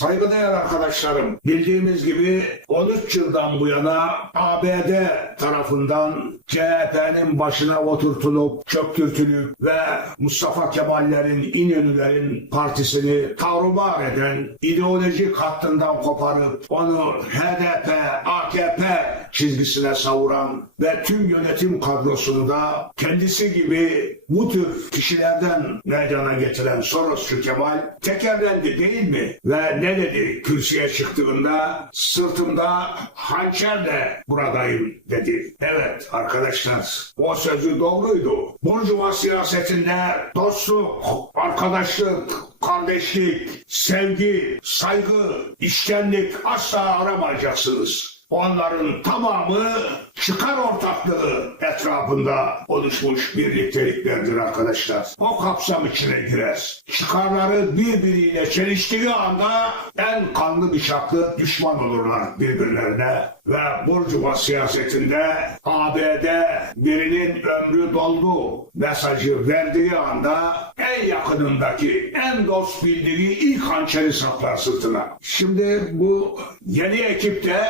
Saygıdeğer arkadaşlarım, bildiğimiz gibi 13 yıldan bu yana ABD tarafından CHP'nin başına oturtulup, çöktürtülüp ve Mustafa Kemal'lerin, İnönü'lerin partisini tarumar eden, ideolojik hattından koparıp onu HDP, AKP çizgisine savuran ve tüm yönetim kadrosunu da kendisi gibi bu tür kişilerden meydana getiren Sorosçu Kemal tekerlendi değil mi? Ve ne dedi kürsüye çıktığında sırtımda hançerle buradayım dedi. Evet arkadaşlar o sözü doğruydu. Burjuva siyasetinde dostluk, arkadaşlık, kardeşlik, sevgi, saygı, iştenlik asla aramayacaksınız. Onların tamamı çıkar ortaklığı etrafında oluşmuş birlikteliklerdir arkadaşlar. O kapsam içine girer. Çıkarları birbiriyle çeliştiği anda en kanlı bıçaklı düşman olurlar birbirlerine. Ve Burjuva siyasetinde ABD birinin ömrü doldu mesajı verdiği anda en yakınındaki, en dost bildiği ilk hançeri saplar sırtına. Şimdi bu yeni ekipte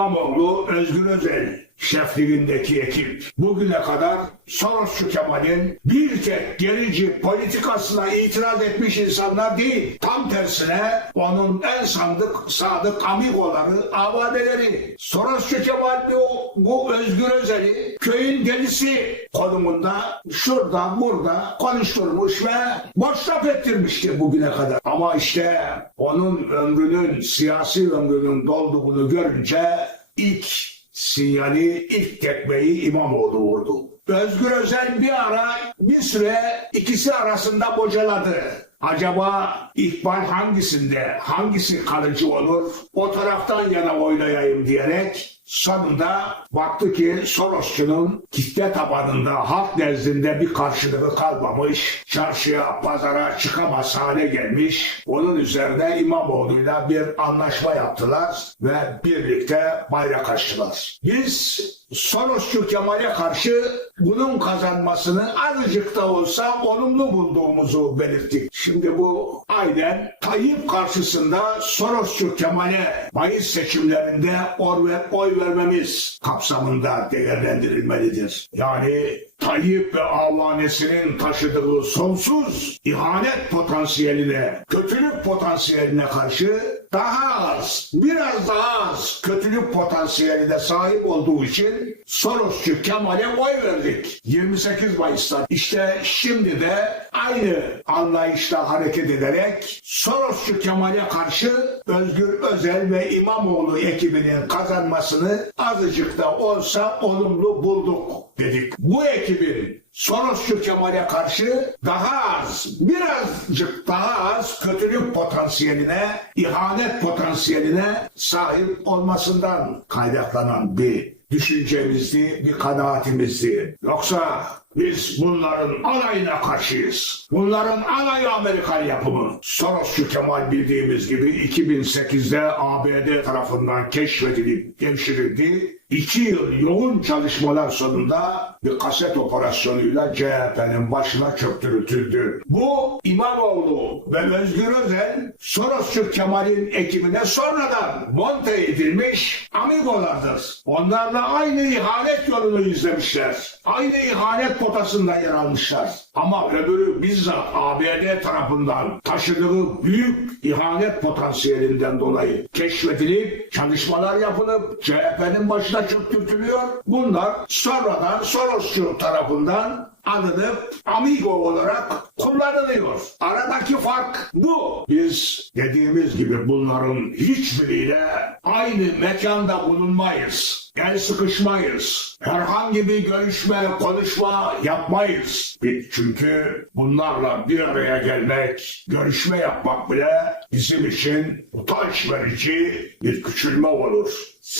İmamoğlu, Özgür Özel şefliğindeki ekip bugüne kadar Sorosçu Kemal'in bir tek gerici politikasına itiraz etmiş insanlar değil. Tam tersine onun en sandık, sadık amigoları, avadeleri. Sorosçu Kemal bu, bu Özgür Özel'i köyün delisi konumunda şurada burada konuşturmuş ve boşlap ettirmiştir bugüne kadar. Ama işte onun ömrünün, siyasi ömrünün dolduğunu görünce ilk sinyali ilk tekmeyi İmamoğlu vurdu. Özgür Özel bir ara bir süre ikisi arasında bocaladı. Acaba İkbal hangisinde, hangisi kalıcı olur, o taraftan yana oynayayım diyerek sonunda baktı ki Sorosçu'nun kitle tabanında, halk nezdinde bir karşılığı kalmamış, çarşıya, pazara çıkamaz hale gelmiş. Onun üzerine İmamoğlu'yla bir anlaşma yaptılar ve birlikte bayrak açtılar. Biz Sorosçu Kemal'e karşı bunun kazanmasını azıcık da olsa olumlu bulduğumuzu belirttik. Şimdi bu aynen Tayyip karşısında Sorosçu Kemal'e Mayıs seçimlerinde oy, ver- oy vermemiz kapsamında değerlendirilmelidir. Yani Tayyip ve avanesinin taşıdığı sonsuz ihanet potansiyeline, kötülük potansiyeline karşı daha az, biraz daha az kötülük potansiyeline sahip olduğu için Sorosçu Kemal'e oy verdik. 28 Mayıs'ta. İşte şimdi de aynı anlayışla hareket ederek Sorosçu Kemal'e karşı Özgür Özel ve İmamoğlu ekibinin kazanmasını azıcık da olsa olumlu bulduk dedik. Bu ekibin Sorosçu Kemal'e karşı daha az, birazcık daha az kötülük potansiyeline, ihanet potansiyeline sahip olmasından kaynaklanan bir düşüncemizdi, bir kanaatimizdi. Yoksa biz bunların alayına karşıyız. Bunların alayı Amerikan yapımı. Sorosçu Kemal bildiğimiz gibi 2008'de ABD tarafından keşfedilip devşirildi. İki yıl yoğun çalışmalar sonunda bir kaset operasyonuyla CHP'nin başına çöktürüldü. Bu İmamoğlu ve Özgür Özel Sorosçu Kemal'in ekibine sonradan monte edilmiş amigolardır. Onlarla aynı ihanet yolunu izlemişler. Aynı ihanet potasında yer almışlar. Ama öbürü bizzat ABD tarafından taşıdığı büyük ihanet potansiyelinden dolayı keşfedilip çalışmalar yapılıp CHP'nin başına çöktürtülüyor. Bunlar sonradan Sorosçu tarafından alınıp amigo olarak kullanılıyor. Aradaki fark bu. Biz dediğimiz gibi bunların hiçbiriyle aynı mekanda bulunmayız. El sıkışmayız. Herhangi bir görüşme, konuşma yapmayız. Çünkü bunlarla bir araya gelmek, görüşme yapmak bile bizim için utanç verici bir küçülme olur.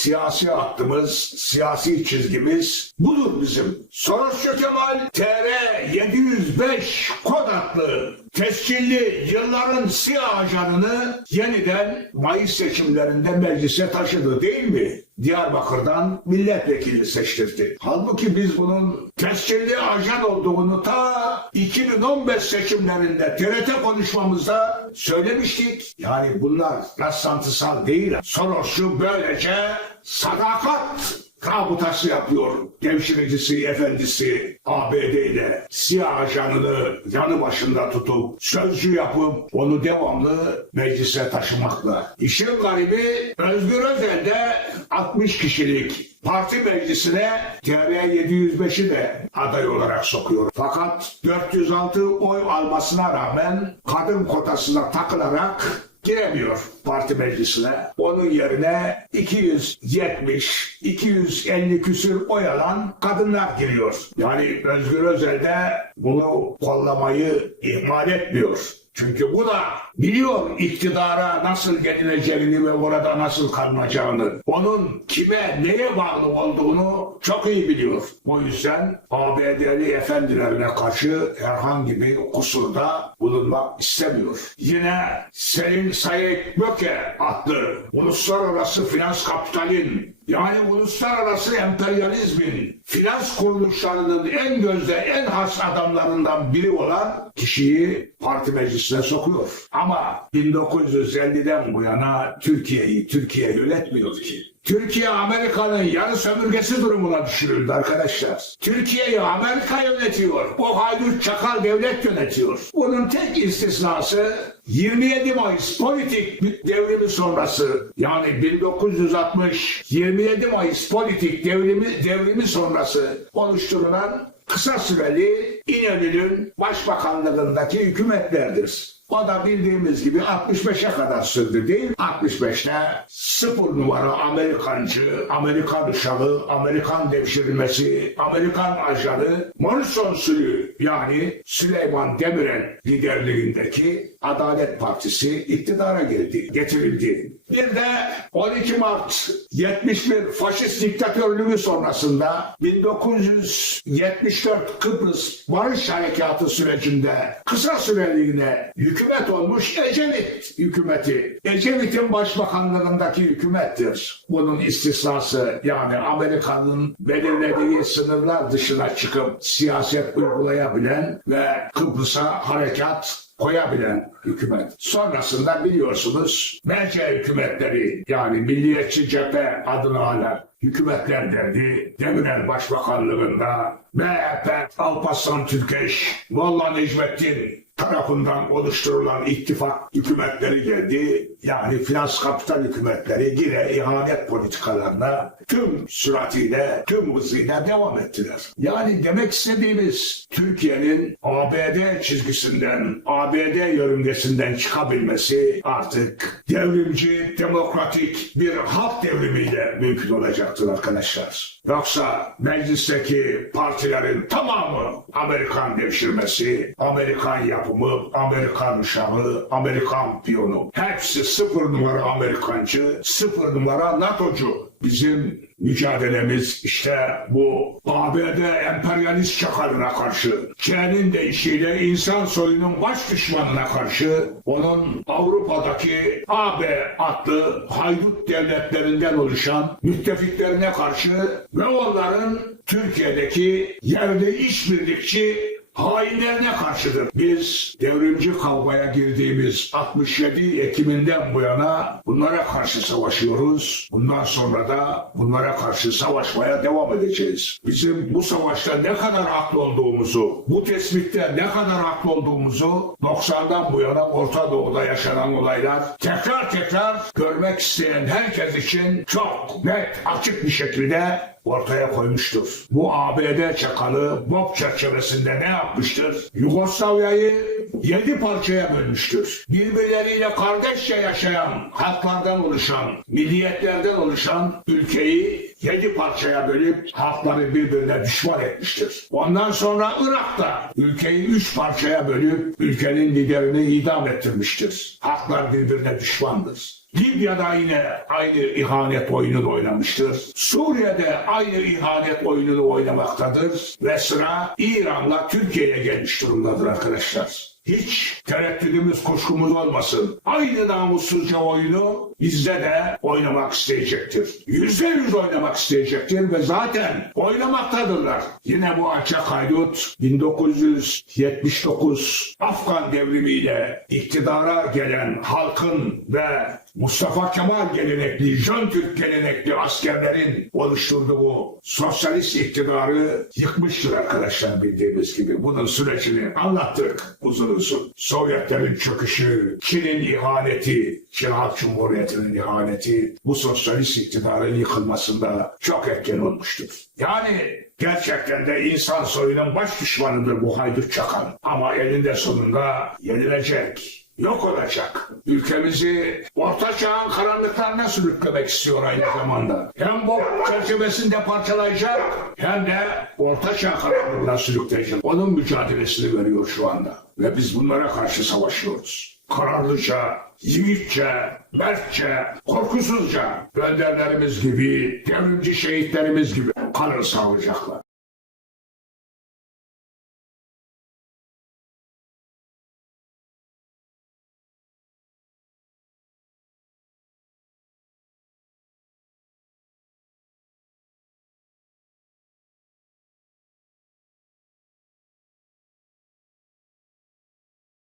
Siyasi hattımız, siyasi çizgimiz budur bizim. Sorosçu Kemal TR 705 kod adlı tescilli yılların siyah ajanını yeniden Mayıs seçimlerinde meclise taşıdı değil mi? Diyarbakır'dan milletvekili seçtirdi. Halbuki biz bunun tescilli ajan olduğunu ta 2015 seçimlerinde TRT konuşmamızda söylemiştik. Yani bunlar rastlantısal değil. Soros'u böylece sadakat rabıtası yapıyor. Devşiricisi, efendisi ABD ile siyah ajanını yanı başında tutup sözcü yapıp onu devamlı meclise taşımakla. İşin garibi Özgür Özel de 60 kişilik parti meclisine TR 705'i de aday olarak sokuyor. Fakat 406 oy almasına rağmen kadın kotasına takılarak giremiyor parti meclisine. Onun yerine 270, 250 küsür oy alan kadınlar giriyor. Yani Özgür Özel de bunu kollamayı ihmal etmiyor. Çünkü bu da biliyor iktidara nasıl gelineceğini ve orada nasıl kalınacağını. Onun kime, neye bağlı olduğunu çok iyi biliyor. O yüzden ABD'li efendilerine karşı herhangi bir kusurda bulunmak istemiyor. Yine Selin Sayek Böke adlı uluslararası finans kapitalin yani uluslararası emperyalizmin finans kuruluşlarının en gözde en has adamlarından biri olan kişiyi parti meclisine sokuyor. Ama 1950'den bu yana Türkiye'yi Türkiye yönetmiyor ki. Türkiye Amerika'nın yarı sömürgesi durumuna düşürüldü arkadaşlar. Türkiye'yi Amerika yönetiyor. O haydut çakal devlet yönetiyor. Bunun tek istisnası 27 Mayıs politik devrimi sonrası yani 1960 27 Mayıs politik devrimi devrimi sonrası oluşturulan kısa süreli İnönü'nün başbakanlığındaki hükümetlerdir. O da bildiğimiz gibi 65'e kadar sürdü değil. 65'te sıfır numara Amerikancı, Amerikan uşağı, Amerikan devşirilmesi, Amerikan ajanı, Morrison sürü yani Süleyman Demirel liderliğindeki Adalet Partisi iktidara geldi, getirildi. Bir de 12 Mart 71 faşist diktatörlüğü sonrasında 1974 Kıbrıs Barış Harekatı sürecinde kısa süreliğine hükümet olmuş Ecevit hükümeti. Ecevit'in başbakanlığındaki hükümettir. Bunun istisnası yani Amerika'nın belirlediği sınırlar dışına çıkıp siyaset uygulayabilen ve Kıbrıs'a harekat koyabilen hükümet. Sonrasında biliyorsunuz merce hükümetleri yani Milliyetçi Cephe adını alan hükümetler derdi. Demirel Başbakanlığında MHP, Alparslan Türkeş, Molla Necmettin tarafından oluşturulan ittifak hükümetleri geldi. Yani finans kapital hükümetleri yine ihanet politikalarına tüm süratiyle, tüm hızıyla devam ettiler. Yani demek istediğimiz Türkiye'nin ABD çizgisinden, ABD yörüngesinden çıkabilmesi artık devrimci, demokratik bir halk devrimiyle mümkün olacaktır arkadaşlar. Yoksa meclisteki partilerin tamamı Amerikan devşirmesi, Amerikan yapımı, Amerikan uşağı, Amerikan piyonu. Hepsi sıfır numara Amerikancı, sıfır numara NATO'cu. Bizim mücadelemiz işte bu ABD emperyalist çakalına karşı, Çin'in deyişiyle insan soyunun baş düşmanına karşı, onun Avrupa'daki AB adlı haydut devletlerinden oluşan müttefiklerine karşı ve onların Türkiye'deki yerli işbirlikçi hainlerine karşıdır. Biz devrimci kavgaya girdiğimiz 67 Ekim'inden bu yana bunlara karşı savaşıyoruz. Bundan sonra da bunlara karşı savaşmaya devam edeceğiz. Bizim bu savaşta ne kadar haklı olduğumuzu, bu tespitte ne kadar haklı olduğumuzu 90'dan bu yana Orta Doğu'da yaşanan olaylar tekrar tekrar görmek isteyen herkes için çok net, açık bir şekilde ortaya koymuştur. Bu ABD çakalı BOP çerçevesinde ne yapmıştır? Yugoslavya'yı yedi parçaya bölmüştür. Birbirleriyle kardeşçe yaşayan halklardan oluşan, milliyetlerden oluşan ülkeyi yedi parçaya bölüp halkları birbirine düşman etmiştir. Ondan sonra Irak'ta ülkeyi üç parçaya bölüp ülkenin liderini idam ettirmiştir. Halklar birbirine düşmandır. Libya'da yine aynı ihanet oyununu oynamıştır. Suriye'de aynı ihanet oyununu oynamaktadır. Ve sıra İran'la Türkiye'ye gelmiş durumdadır arkadaşlar. Hiç tereddüdümüz kuşkumuz olmasın. Aynı namussuzca oyunu bizde de oynamak isteyecektir. Yüzde yüz oynamak isteyecektir ve zaten oynamaktadırlar. Yine bu alçak haydut 1979 Afgan devrimiyle iktidara gelen halkın ve Mustafa Kemal gelenekli, Jön Türk gelenekli askerlerin oluşturduğu sosyalist iktidarı yıkmıştır arkadaşlar bildiğimiz gibi. Bunun sürecini anlattık uzun uzun. Sovyetlerin çöküşü, Çin'in ihaneti, Çin Halk Cumhuriyeti'nin ihaneti bu sosyalist iktidarın yıkılmasında çok etken olmuştur. Yani gerçekten de insan soyunun baş düşmanıdır bu haydut çakan. Ama elinde sonunda yenilecek yok olacak. Ülkemizi orta çağın karanlıklarına sürüklemek istiyor aynı zamanda. Hem bu çerçevesinde parçalayacak hem de orta çağ karanlığına sürükleyecek. Onun mücadelesini veriyor şu anda. Ve biz bunlara karşı savaşıyoruz. Kararlıca, yiğitçe, mertçe, korkusuzca önderlerimiz gibi, devrimci şehitlerimiz gibi kanır sağlayacaklar.